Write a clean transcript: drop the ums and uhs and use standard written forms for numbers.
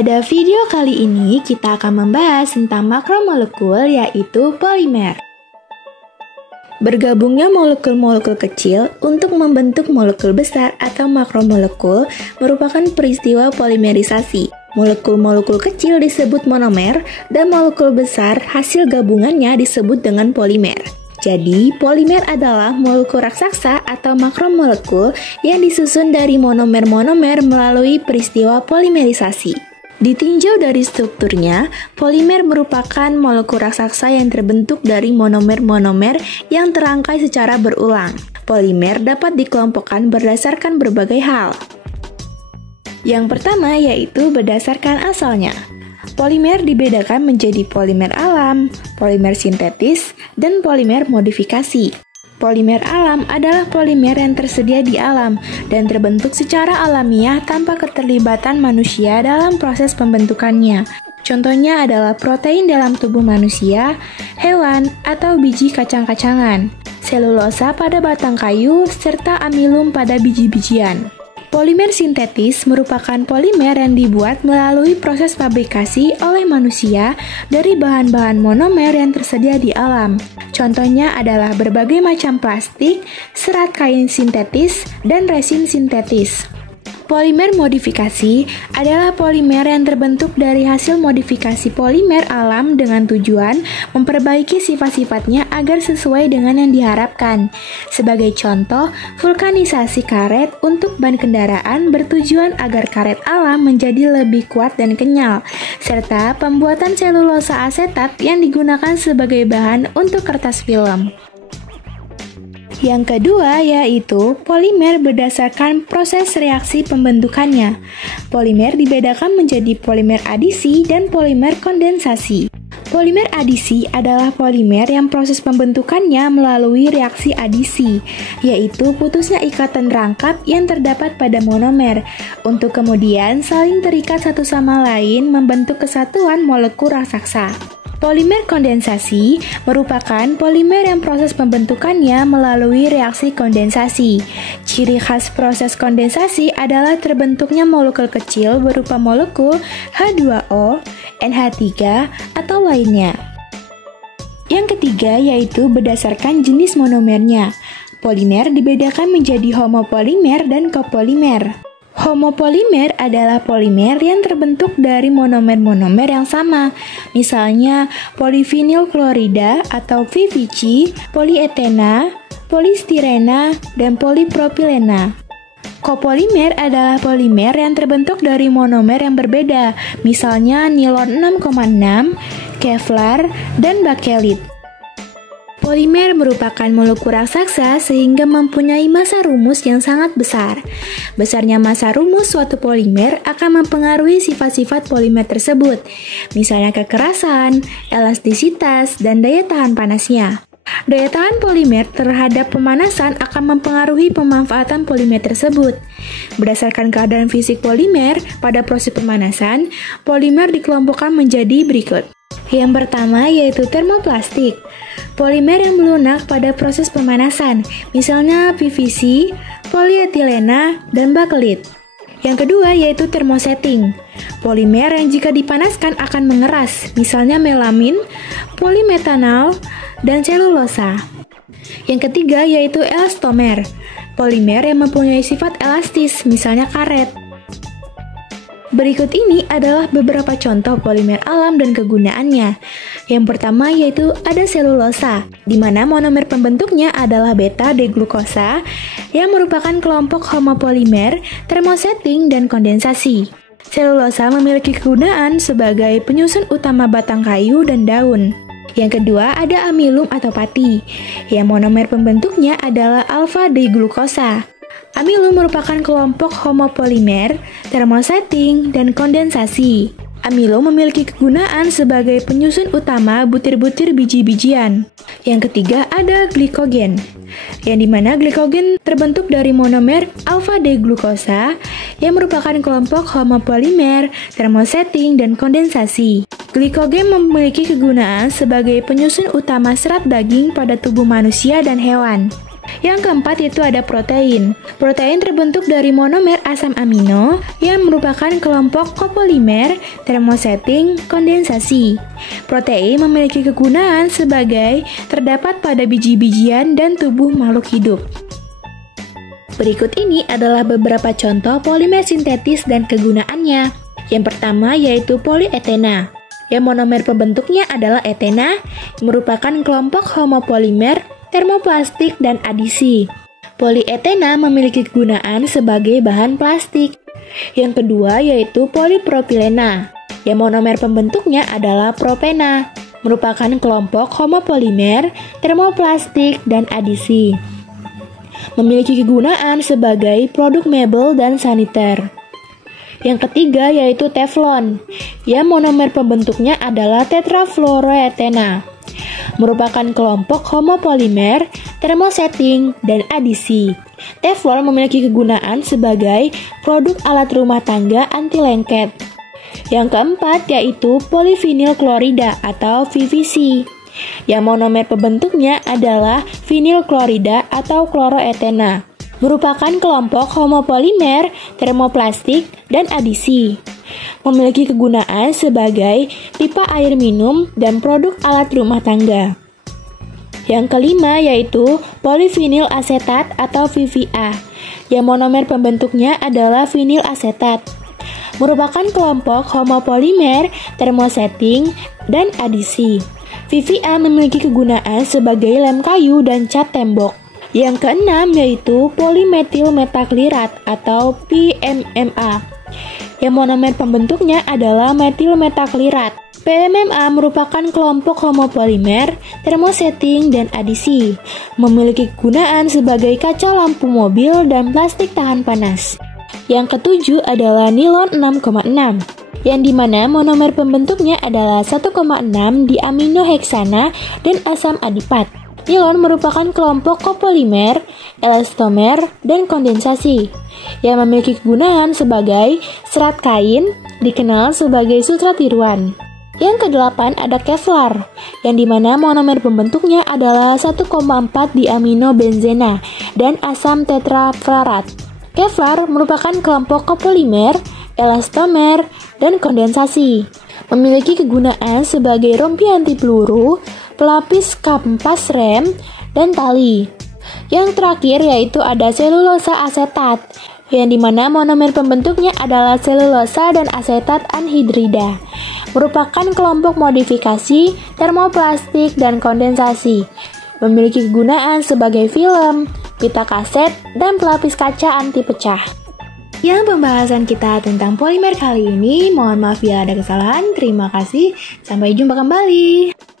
Pada video kali ini kita akan membahas tentang makromolekul yaitu polimer. Bergabungnya molekul-molekul kecil untuk membentuk molekul besar atau makromolekul merupakan peristiwa polimerisasi. Molekul-molekul kecil disebut monomer dan molekul besar hasil gabungannya disebut dengan polimer. Jadi, polimer adalah molekul raksasa atau makromolekul yang disusun dari monomer-monomer melalui peristiwa polimerisasi. Ditinjau dari strukturnya, polimer merupakan molekul raksasa yang terbentuk dari monomer-monomer yang terangkai secara berulang. Polimer dapat dikelompokkan berdasarkan berbagai hal. Yang pertama yaitu berdasarkan asalnya. Polimer dibedakan menjadi polimer alam, polimer sintetis, dan polimer modifikasi. Polimer alam adalah polimer yang tersedia di alam dan terbentuk secara alamiah tanpa keterlibatan manusia dalam proses pembentukannya. Contohnya adalah protein dalam tubuh manusia, hewan, atau biji kacang-kacangan, selulosa pada batang kayu, serta amilum pada biji-bijian. Polimer sintetis merupakan polimer yang dibuat melalui proses fabrikasi oleh manusia dari bahan-bahan monomer yang tersedia di alam. Contohnya adalah berbagai macam plastik, serat kain sintetis, dan resin sintetis. Polimer modifikasi adalah polimer yang terbentuk dari hasil modifikasi polimer alam dengan tujuan memperbaiki sifat-sifatnya agar sesuai dengan yang diharapkan. Sebagai contoh, vulkanisasi karet untuk ban kendaraan bertujuan agar karet alam menjadi lebih kuat dan kenyal, serta pembuatan selulosa asetat yang digunakan sebagai bahan untuk kertas film. Yang kedua yaitu polimer berdasarkan proses reaksi pembentukannya. Polimer dibedakan menjadi polimer adisi dan polimer kondensasi. Polimer adisi adalah polimer yang proses pembentukannya melalui reaksi adisi, yaitu putusnya ikatan rangkap yang terdapat pada monomer, untuk kemudian saling terikat satu sama lain membentuk kesatuan molekul raksasa. Polimer kondensasi merupakan polimer yang proses pembentukannya melalui reaksi kondensasi. Ciri khas proses kondensasi adalah terbentuknya molekul kecil berupa molekul H2O, NH3, atau lainnya. Yang ketiga yaitu berdasarkan jenis monomernya. Polimer dibedakan menjadi homopolimer dan copolimer. Homopolimer adalah polimer yang terbentuk dari monomer-monomer yang sama, misalnya polivinyl klorida atau PVC, polietena, polistirena, dan polipropilena. Copolimer adalah polimer yang terbentuk dari monomer yang berbeda, misalnya nilon 6,6, Kevlar, dan bakelit. Polimer merupakan molekul raksasa sehingga mempunyai massa rumus yang sangat besar. Besarnya massa rumus suatu polimer akan mempengaruhi sifat-sifat polimer tersebut, misalnya kekerasan, elastisitas, dan daya tahan panasnya. Daya tahan polimer terhadap pemanasan akan mempengaruhi pemanfaatan polimer tersebut. Berdasarkan keadaan fisik polimer pada proses pemanasan, polimer dikelompokkan menjadi berikut. Yang pertama yaitu termoplastik, polimer yang melunak pada proses pemanasan, misalnya PVC, polietilena, dan bakelit. Yang kedua yaitu termosetting, polimer yang jika dipanaskan akan mengeras, misalnya melamin, polimetanol, dan selulosa. Yang ketiga yaitu elastomer, polimer yang mempunyai sifat elastis, misalnya karet. Berikut ini adalah beberapa contoh polimer alam dan kegunaannya. Yang pertama yaitu ada selulosa, di mana monomer pembentuknya adalah beta-deglukosa yang merupakan kelompok homopolimer, termosetting, dan kondensasi. Selulosa memiliki kegunaan sebagai penyusun utama batang kayu dan daun. Yang kedua ada amilum atau pati, yang monomer pembentuknya adalah alfa-deglukosa. Amilum merupakan kelompok homopolimer, termosetting, dan kondensasi. Amilum memiliki kegunaan sebagai penyusun utama butir-butir biji-bijian. Yang ketiga ada glikogen, yang dimana glikogen terbentuk dari monomer alfa-deglukosa yang merupakan kelompok homopolimer, termosetting, dan kondensasi. Glikogen memiliki kegunaan sebagai penyusun utama serat daging pada tubuh manusia dan hewan. Yang keempat yaitu ada protein. Protein terbentuk dari monomer asam amino yang merupakan kelompok kopolimer, termosetting, kondensasi. Protein memiliki kegunaan sebagai terdapat pada biji-bijian dan tubuh makhluk hidup. Berikut ini adalah beberapa contoh polimer sintetis dan kegunaannya. Yang pertama yaitu polietena. Yang monomer pembentuknya adalah etena, merupakan kelompok homopolimer, termoplastik, dan adisi. Polietena memiliki kegunaan sebagai bahan plastik. Yang kedua yaitu polipropilena. Yang monomer pembentuknya adalah propena, merupakan kelompok homopolimer, termoplastik, dan adisi. Memiliki kegunaan sebagai produk mebel dan saniter. Yang ketiga yaitu teflon. Yang monomer pembentuknya adalah tetrafluoroetena, merupakan kelompok homopolimer, termosetting, dan adisi. Teflon memiliki kegunaan sebagai produk alat rumah tangga anti lengket. Yang keempat yaitu polivinyl klorida atau PVC. Yang monomer pembentuknya adalah vinyl klorida atau kloroetena, merupakan kelompok homopolimer, termoplastik, dan adisi. Memiliki kegunaan sebagai pipa air minum dan produk alat rumah tangga. Yang kelima yaitu polivinyl asetat atau VVA. Yang monomer pembentuknya adalah vinyl asetat, merupakan kelompok homopolimer, termosetting, dan adisi. VVA memiliki kegunaan sebagai lem kayu dan cat tembok. Yang keenam yaitu polimetil metaklirat atau PMMA. Yang monomer pembentuknya adalah metil metaklirat. PMMA merupakan kelompok homopolimer, termosetting, dan adisi. Memiliki kegunaan sebagai kaca lampu mobil dan plastik tahan panas. Yang ketujuh adalah nilon 6,6. Yang dimana monomer pembentuknya adalah 1,6 diaminoheksana dan asam adipat. Nilon merupakan kelompok kopolimer, elastomer, dan kondensasi yang memiliki kegunaan sebagai serat kain, dikenal sebagai sutra tiruan. Yang kedelapan ada Kevlar, yang dimana monomer pembentuknya adalah 1,4 diaminobenzena dan asam tetrafluorat. Kevlar merupakan kelompok kopolimer, elastomer, dan kondensasi. Memiliki kegunaan sebagai rompi anti peluru, pelapis kampas rem, dan tali. Yang terakhir yaitu ada selulosa asetat, yang dimana monomer pembentuknya adalah selulosa dan asetat anhidrida. Merupakan kelompok modifikasi, termoplastik, dan kondensasi. Memiliki kegunaan sebagai film, pita kaset, dan pelapis kaca anti pecah. Yang pembahasan kita tentang polimer kali ini, mohon maaf bila ada kesalahan. Terima kasih, sampai jumpa kembali.